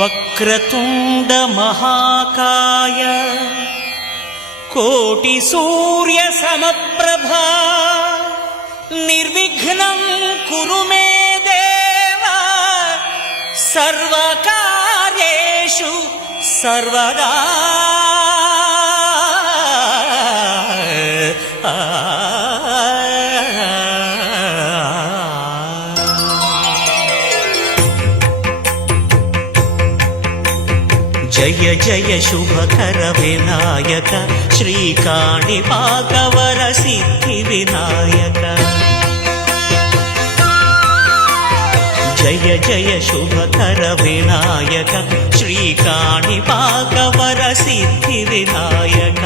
వక్రతుండ మహాకాయ కోటి సూర్య సమప్రభా నిర్విఘ్నం కురు మే దేవ సర్వకార్యేషు సర్వదా. జయ జయ శుభకర వినాయక శ్రీకాణిపాకవర సిద్ధి వినాయక. జయ జయ శుభకర వినాయక శ్రీకాణిపాకవర సిద్ధి వినాయక.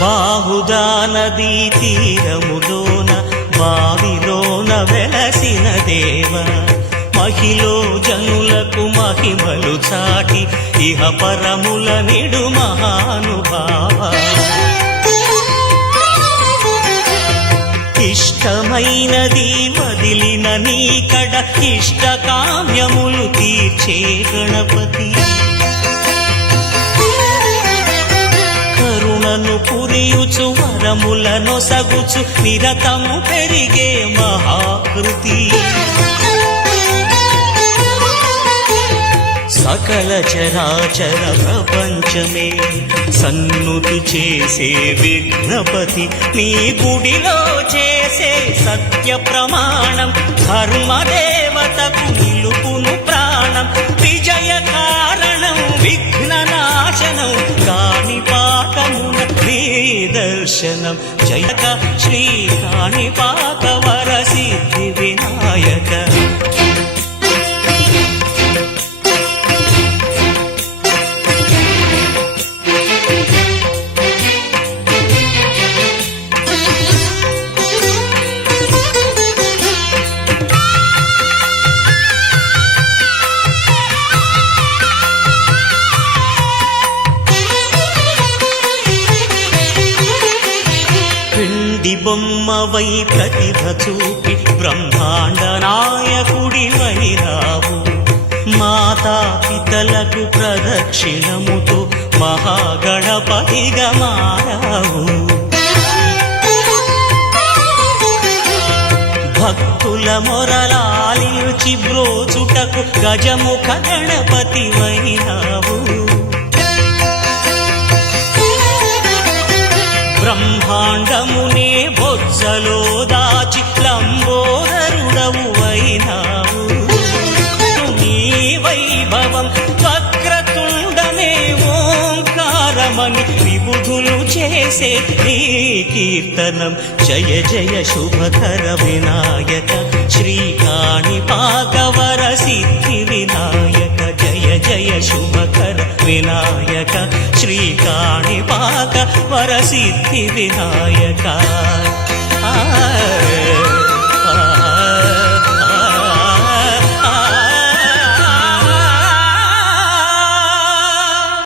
బాహుదా నదీ తీరములోన బావిలోన వెలసిన దేవ మహిలో జనులకు మహిమలు చాటి ఇహ పరముల నిడు మహానుభావ. ఇష్టమైనది వదిలిన నీకడ ఇష్ట కామ్యములు తీర్చే గణపతి. కరుణను పురియుచు వరములను సగుచు నిరతము పెరిగే మహాకృతి. సకల చరాచర ప్రపంచమే సన్నుతి చేసే విఘ్నపతి. నీ గుడిలో చేసే సత్య ప్రమాణం ధర్మదేవతకు నిలుపును ప్రాణం. విజయ కారణం విఘ్న నాశనం కాణిపాకమున నీ దర్శనం. జయక శ్రీ కాణిపాకవర సిద్ధి వినాయక. బొమ్మవై ప్రతిభ చూపి బ్రహ్మాండ నాయకుడివై రావు. మాతా పితలకు ప్రదక్షిణముతో మహాగణపతిగా మారావు. భక్తుల మొరలాలిచి బ్రోచుటకు గజముఖ గణపతి వైనావు. బ్రహ్మాండమునే బొజ్జలో దాచి లంబోదరుడవు అయినావు. నీ వైభవం వక్రతుండమే ఓంకారమని విబుధులు చేసే నీ కీర్తనం. జయ జయ శుభకర వినాయక శ్రీకాణిపాకవర సిద్ధి వినాయక. జయ జయ శుభకర వినాయక శ్రీకాణిపాకవర సిద్ధి వినాయక.